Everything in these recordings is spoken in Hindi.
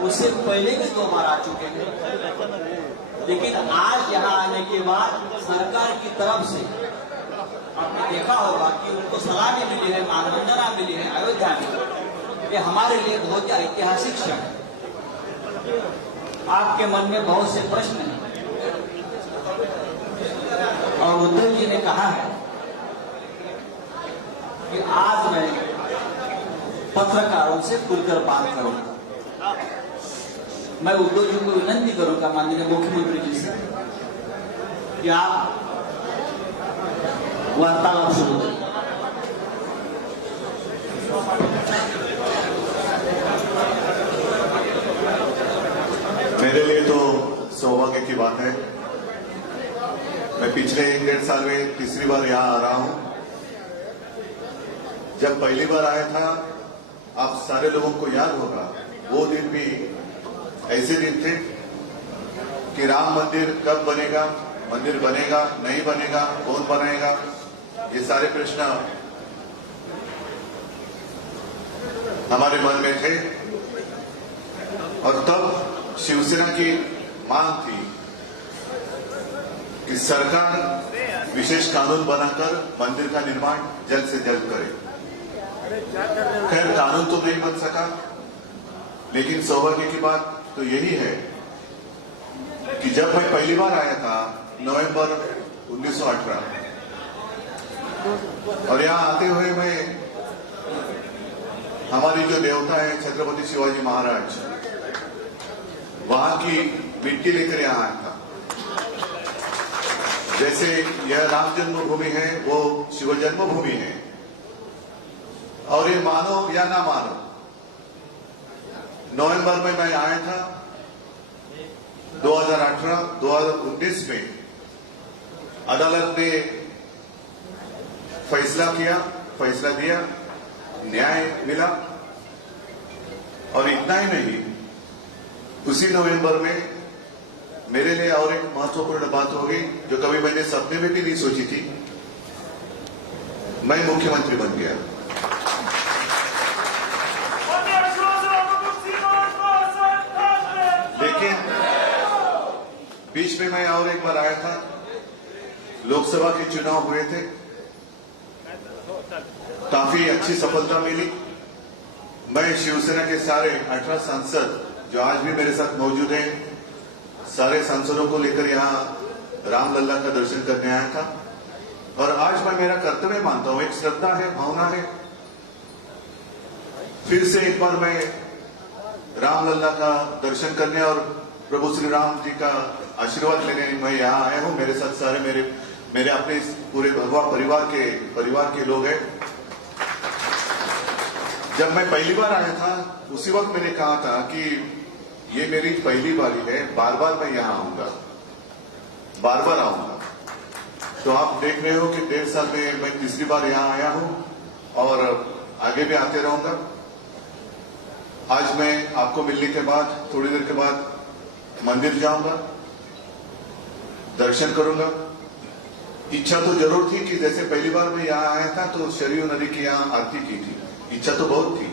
उससे पहले भी 2 बार आ चुके हैं, लेकिन आज यहाँ आने के बाद सरकार की तरफ से आपने देखा होगा कि उनको सलामी मिली है, मानवंदना मिली है अयोध्या में। ये हमारे लिए बहुत ही ऐतिहासिक क्षण है। आपके मन में बहुत से प्रश्न हैं और उद्धव जी ने कहा है कि आज मैं पत्रकारों से खुलकर बात करूंगा। मैं उद्धव जी को विनंती करूंगा, माननीय मुख्यमंत्री जी से, कि आप वार्तालाप शुरू करें। मेरे लिए तो सौभाग्य की बात है। मैं पिछले 1.5 साल में तीसरी बार यहाँ आ रहा हूं। जब पहली बार आया था, आप सारे लोगों को याद होगा, वो दिन भी ऐसे दिन थे कि राम मंदिर कब बनेगा, मंदिर बनेगा नहीं बनेगा, कौन बनाएगा, ये सारे प्रश्न हमारे मन में थे। और तब शिवसेना की मांग थी कि सरकार विशेष कानून बनाकर मंदिर का निर्माण जल्द से जल्द करे। खैर, कानून तो नहीं बन सका, लेकिन सौभाग्य की बात तो यही है कि जब मैं पहली बार आया था नवंबर 1918, और यहाँ आते हुए मैं हमारी जो देवता है छत्रपति शिवाजी महाराज, वहां की मिट्टी लेकर यहाँ आया था। जैसे यह राम जन्मभूमि है, वो शिव जन्मभूमि है, और ये मानो या ना मानो, नवंबर में मैं आया था 2018-2019 में अदालत ने फैसला दिया, न्याय मिला। और इतना ही नहीं, उसी नवंबर में मेरे लिए और एक महत्वपूर्ण बात हो गई जो कभी मैंने सपने में भी नहीं सोची थी। मैं मुख्यमंत्री बन गया। लेकिन बीच में मैं और एक बार आया था, लोकसभा के चुनाव हुए थे, काफी अच्छी सफलता मिली। मैं शिवसेना के सारे 18 सांसद जो आज भी मेरे साथ मौजूद हैं, सारे सांसदों को लेकर यहाँ रामलला का दर्शन करने आया था। और आज मैं मेरा कर्तव्य मानता हूं, एक श्रद्धा है, भावना है, फिर से एक बार मैं रामलला का दर्शन करने और प्रभु श्री राम जी का आशीर्वाद लेने मैं यहाँ आया हूं। मेरे साथ सारे मेरे अपने पूरे भगवा परिवार के लोग हैं। जब मैं पहली बार आया था, उसी वक्त मैंने कहा था कि ये मेरी पहली बारी है, बार बार मैं यहाँ आऊंगा, बार बार आऊंगा। तो आप देख रहे हो कि 1.5 साल में मैं तीसरी बार यहाँ आया हूं और आगे भी आते रहूंगा। आज मैं आपको मिलने के बाद थोड़ी देर के बाद मंदिर जाऊंगा, दर्शन करूंगा। इच्छा तो जरूर थी कि जैसे पहली बार मैं यहाँ आया था तो सरयू नदी की यहाँ आरती की थी, इच्छा तो बहुत थी,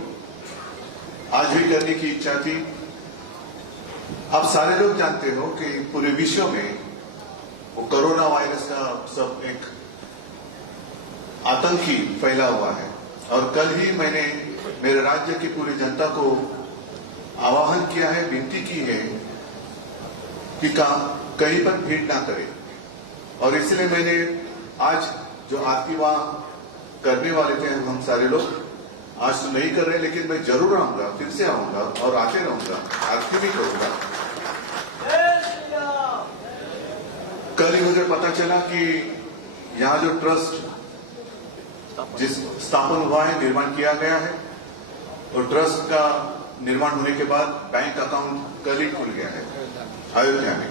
आज भी करने की इच्छा थी। आप सारे लोग जानते हो कि पूरे विश्व में वो कोरोना वायरस का सब एक आतंकी फैला हुआ है। और कल ही मैंने मेरे राज्य की पूरी जनता को आह्वान किया है, विनती की है कि कहीं पर भीड़ ना करे। और इसलिए मैंने आज जो आरती वहां करने वाले थे हम सारे लोग, आज तो नहीं कर रहे, लेकिन मैं जरूर आऊंगा, फिर से आऊंगा और आते रहूंगा, आरती भी करूंगा। कल ही मुझे पता चला कि यहाँ जो ट्रस्ट जिस स्थापन हुआ है, निर्माण किया गया है, और ट्रस्ट का निर्माण होने के बाद बैंक अकाउंट कल ही खुल गया है अयोध्या में।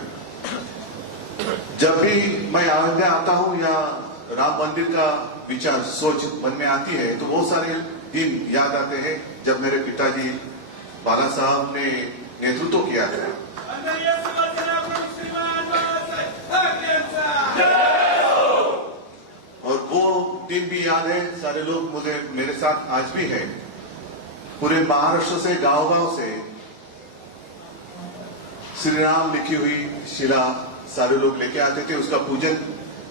जब भी मैं अयोध्या आता हूं या राम मंदिर का विचार सोच मन में आती है, तो बहुत सारे दिन याद आते हैं जब मेरे पिताजी बाला साहब ने नेतृत्व किया था। और वो दिन भी याद है, सारे लोग मेरे साथ आज भी हैं। पूरे महाराष्ट्र से, गांव-गांव से श्री राम लिखी हुई शिला सारे लोग लेके आते थे। उसका पूजन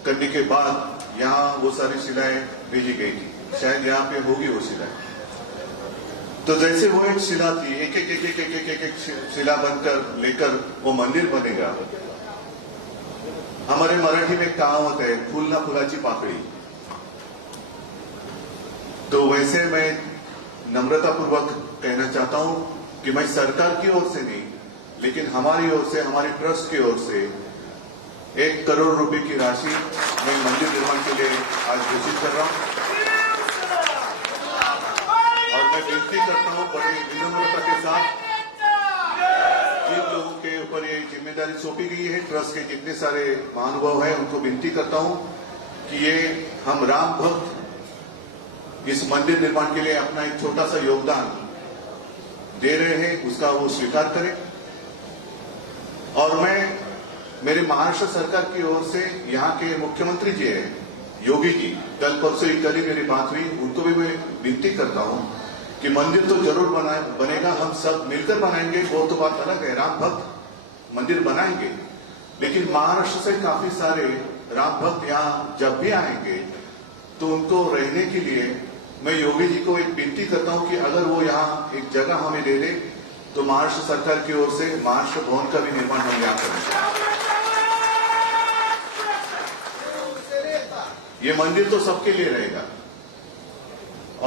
करने के बाद यहाँ वो सारी शिलाएं भेजी गई थी। शायद यहाँ पे होगी वो शिला। तो जैसे वो एक शिला थी, एक एक एक एक एक एक एक, एक शिला बनकर लेकर वो मंदिर बनेगा। हमारे मराठी में कहावत है, फूल ना फुलाची पाकड़ी। तो वैसे मैं नम्रतापूर्वक कहना चाहता हूं कि मैं सरकार की ओर से नहीं, लेकिन हमारी ओर से, हमारी ट्रस्ट की ओर से 1 करोड़ रुपए की राशि मैं मंदिर निर्माण के लिए आज घोषित कर रहा हूं। और मैं विनती करता हूं बड़े विनम्रता के साथ, जिन लोगों के ऊपर ये जिम्मेदारी सौंपी गई है, ट्रस्ट के जितने सारे महानुभाव हैं, उनको विनती करता हूं कि ये हम राम भक्त इस मंदिर निर्माण के लिए अपना एक छोटा सा योगदान दे रहे हैं, उसका वो स्वीकार करें। और मैं मेरे महाराष्ट्र सरकार की ओर से यहाँ के मुख्यमंत्री जी हैं, योगी जी, कल परसों ही कल ही मेरी बात हुई, उनको भी मैं विनती करता हूं कि मंदिर तो जरूर बनेगा, हम सब मिलकर बनाएंगे, वो तो बात अलग है, राम भक्त मंदिर बनाएंगे। लेकिन महाराष्ट्र से काफी सारे राम भक्त यहाँ जब भी आएंगे तो उनको रहने के लिए मैं योगी जी को एक विनती करता हूं कि अगर वो यहाँ एक जगह हमें दे दे तो महाराष्ट्र सरकार की ओर से महाराष्ट्र भवन का भी निर्माण हम यहाँ करेंगे। ये मंदिर तो सबके लिए रहेगा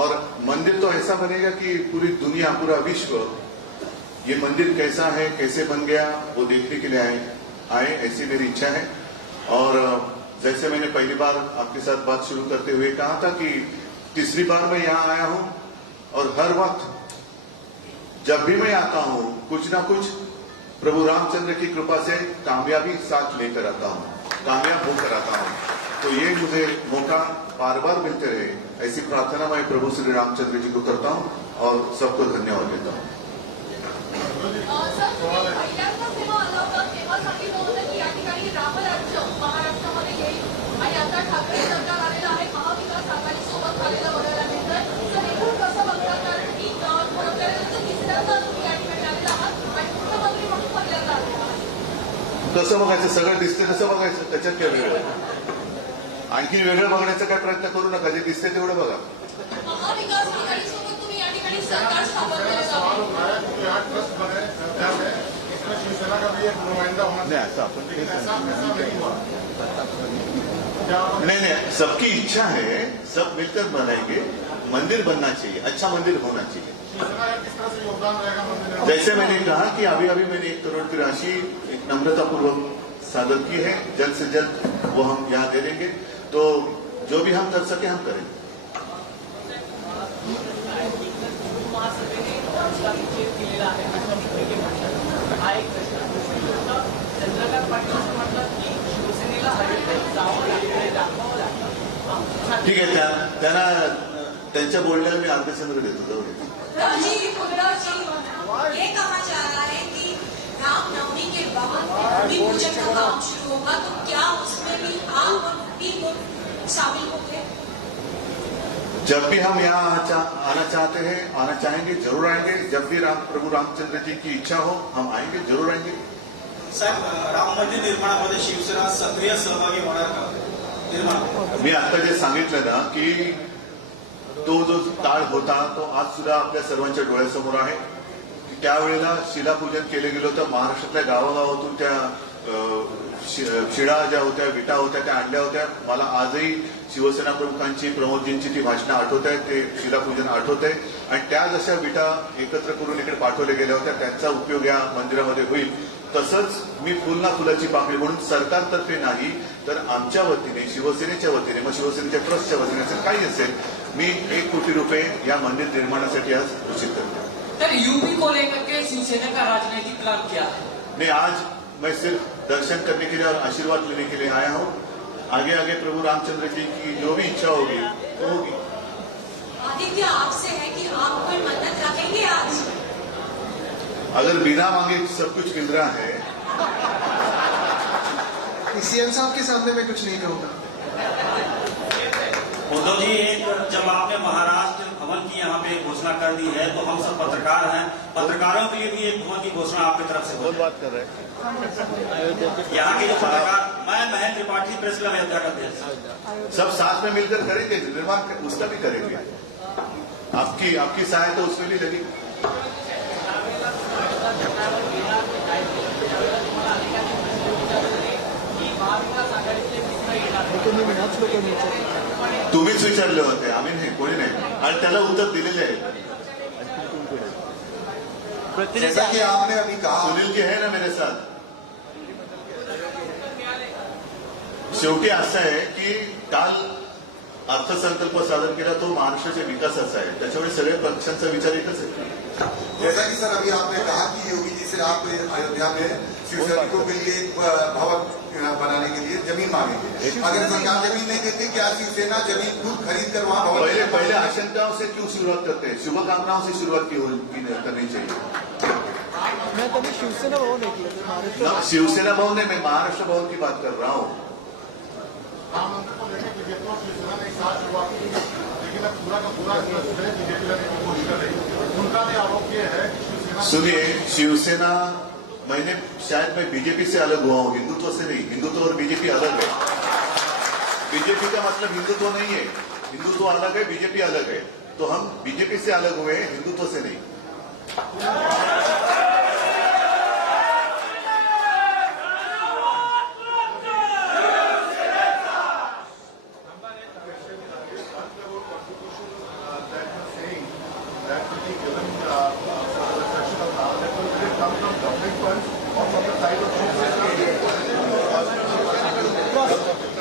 और मंदिर तो ऐसा बनेगा कि पूरी दुनिया, पूरा विश्व ये मंदिर कैसा है, कैसे बन गया, वो देखने के लिए आए ऐसी मेरी इच्छा है। और जैसे मैंने पहली बार आपके साथ बात शुरू करते हुए कहा था कि तीसरी बार मैं यहाँ आया हूं और हर वक्त जब भी मैं आता हूं कुछ ना कुछ प्रभु रामचंद्र की कृपा से कामयाबी साथ लेकर आता हूं, कामयाब होकर आता हूं। तो ये मुझे मौका बार बार मिलते रहे, ऐसी प्रार्थना मैं प्रभु श्री रामचंद्र जी को करता हूं और सबको धन्यवाद देता हूं। कसं बघायचं, सगळं दिसते तसं बघायचं, त्याच्यात काय वेगळं, आणखी वेगळं बघण्याचा काय प्रयत्न करू नका, जे दिसते तेवढं बघा। महाविकास आघाडीसोबत तुम्ही या ठिकाणी सरकार स्थापन केलं नहीं, सबकी इच्छा है, सब मिलकर बनाएंगे, मंदिर बनना चाहिए, अच्छा मंदिर होना चाहिए। जैसे मैंने कहा कि अभी अभी मैंने 1 करोड़ की राशि एक नम्रतापूर्वक सादर की है, जल्द से जल्द वो हम यहाँ दे देंगे। तो जो भी हम कर सके हम करेंगे। ठीक है, त्यांना त्यांच्या बोलण्याला मी अर्धचंद्र देतो। राजीव कुंद्रा जी, ये कहा जा रहा है कि रामनवमी के बाद भूमि पूजन का काम शुरू होगा, तो क्या उसमें भी आप भी शामिल होंगे? जब भी हम यहाँ आना चाहते हैं, आना चाहेंगे, जरूर आएंगे। जब भी प्रभु रामचंद्र जी की इच्छा हो हम आएंगे, जरूर आएंगे। साहेब, राम मंदिर निर्माणामध्ये शिवसेना सक्रिय सहभागी होणार का? निर्माण मी आता जे सांगितलं ना की तो जो काळ होता तो आज सुद्धा आपल्या सर्वांच्या डोळ्यासमोर आहे। त्यावेळेला शिलापूजन केले गेलं होतं, महाराष्ट्रातल्या गावागावातून त्या शिळा ज्या होत्या, विटा होत्या, त्या आणल्या होत्या। मला आजही शिवसेना प्रमुखांची, प्रमोदजींची ती भाषणं आठवत आहेत, ते शिलापूजन आठवत आहे आणि त्या जशा विटा एकत्र करून इकडे पाठवल्या गेल्या होत्या, त्यांचा उपयोग या मंदिरामध्ये होईल। तसंच मी फुल ना फुलाची पाकळी म्हणून सरकारतर्फे नाही तर आमच्या वतीने, शिवसेनेच्या वतीने, मग शिवसेनेच्या ट्रस्टच्या वतीने असेल, काही असेल, मी 1 कोटी रुपये या मंदिर निर्माणासाठी आज घोषित करतो। सर, यूपी को लेकर के शिवसेना का राजनीतिक प्लान क्या है? नहीं, आज मैं सिर्फ दर्शन करने के लिए और आशीर्वाद लेने के लिए आया हूँ। आगे आगे प्रभु रामचंद्र जी की जो भी इच्छा होगी वो होगी। आदित्य आपसे है कि आप कोई मन्नत रखेंगे आज? अगर बिना मांगे सब कुछ मिल रहा है। सीएम साहब के सामने मैं कुछ नहीं कहूंगा। उद्धव जी, एक जब आपने महाराष्ट्र भवन की यहाँ पे घोषणा कर दी है, तो हम सब पत्रकार हैं, पत्रकारों के लिए भी एक भवन की घोषणा आपकी तरफ से कौन बात कर रहे हैं? यहाँ के जो पत्रकार, मैं महेंद्र त्रिपाठी, प्रेस क्लब अयोध्या का अध्यक्ष। सब साथ में मिलकर करेंगे, निर्माण उसका भी करेंगे। आपकी सहायता उसमें भी लगेगी। तुम्हीच विचारले होते, आम्ही नाही, कोणी नाही, आणि त्याला उत्तर दिलेले आहे। जैसा कि आपने अभी कहा, सुनील जी है ना मेरे साथ। शेवटी असं आहे की काल अर्थसंकल्प सादर केला, तो महाराष्ट्राच्या विकासाचा आहे, त्याच्यामुळे सगळ्या पक्षांचा विचार एकच आहे। जैसा कि सर अभी आपने कहा कि योगी जी से आप अयोध्या में शिव सैनिकों के लिए एक भवन बनाने के लिए जमीन मांगेंगे। अगर सरकार जमीन नहीं देती, क्या शिवसेना जमीन खुद खरीद कर वहाँ भवन पहले आशंकाओं से क्यों शुरुआत करते हैं? शुभकामनाओं से शुरुआत करनी चाहिए। मैं कभी शिवसेना भवन नहीं किया था, महाराष्ट्र शिवसेना भवन नहीं, मैं महाराष्ट्र भवन की बात कर रहा हूँ। सुनिए, शिवसेना, मैंने शायद मैं बीजेपी से अलग हुआ हूँ, हिंदुत्व से नहीं। हिंदुत्व और बीजेपी अलग है। बीजेपी का मतलब हिंदुत्व नहीं है, हिंदुत्व अलग है, बीजेपी अलग है। तो हम बीजेपी से अलग हुए, हिंदुत्व से नहीं।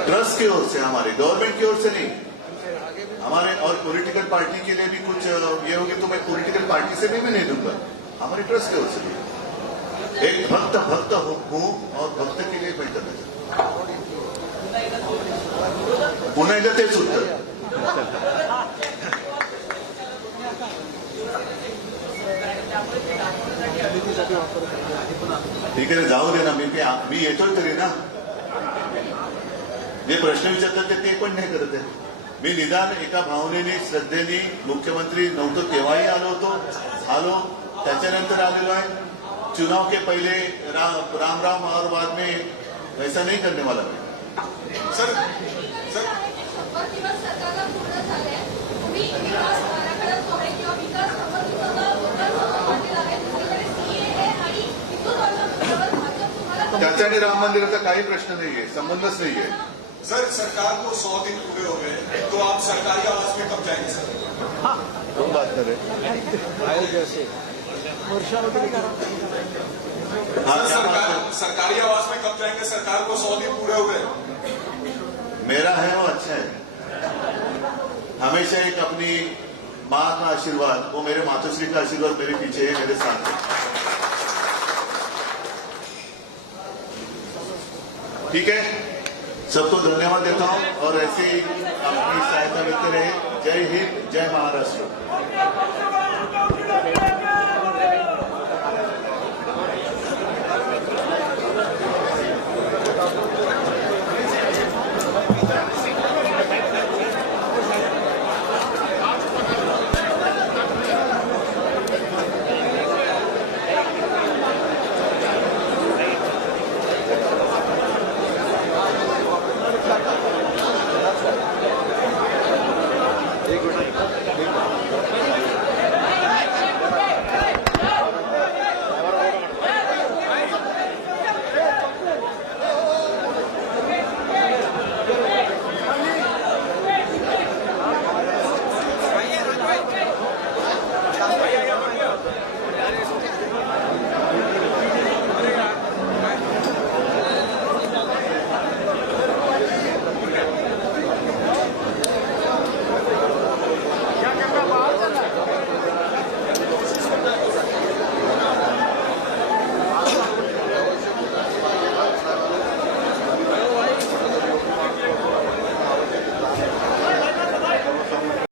ट्रस्ट की ओर से, हमारे गवर्नमेंट की ओर से नहीं, हमारे और पॉलिटिकल पार्टी के लिए भी कुछ ये होगी तो मैं पॉलिटिकल पार्टी से भी मैं नहीं दूंगा, हमारे ट्रस्ट की ओर से भी। एक भक्त हूं और भक्त के लिए मैं करना चाहता हूं। पुन्हा एकदा तेच उत्तर। ठीक आहे, जाऊ दे ना, मी येतोय तरी ना। जे प्रश्न विचारतात ते पण नाही करत आहे। मी निदान एका भावनेने, श्रद्धेने, मुख्यमंत्री नव्हतो तेव्हाही आलो होतो, त्याच्यानंतर आलेलो आहे। चुनाव के पहले राम राम और बाद में वैसा नहीं करने वाला मैं। सर शंभर दिवस सरकारला पूर्ण झाले, तुम्ही विकास आराखड्यात थोडे किंवा विकास पाटील आहेत, दुसरीकडे सीएए आणि हिंदुत्वाच्या मुद्द्यावर भाजप तुम्हाला त्याचा आणि राम मंदिराचा काही प्रश्न नाहीये, संबंधच नाहीये। सर सरकार को 100 दिन पूरे हो गए, तो आप सरकारी आवास में कब जाएंगे सर? कौन बात कर रहे हैं? वर्षामध्ये सर सरकारी आवास में कब जाएंगे? सरकार को 100 दिन पूरे हो गए। मेरा है वो अच्छा है। हमेशा एक अपनी माँ का आशीर्वाद, वो मेरे मातोश्री का आशीर्वाद मेरे पीछे है, मेरे साथ है। ठीक है, सबको धन्यवाद देता हूं और ऐसे ही अपनी सहायता मिलते रहे। जय हिंद, जय महाराष्ट्र।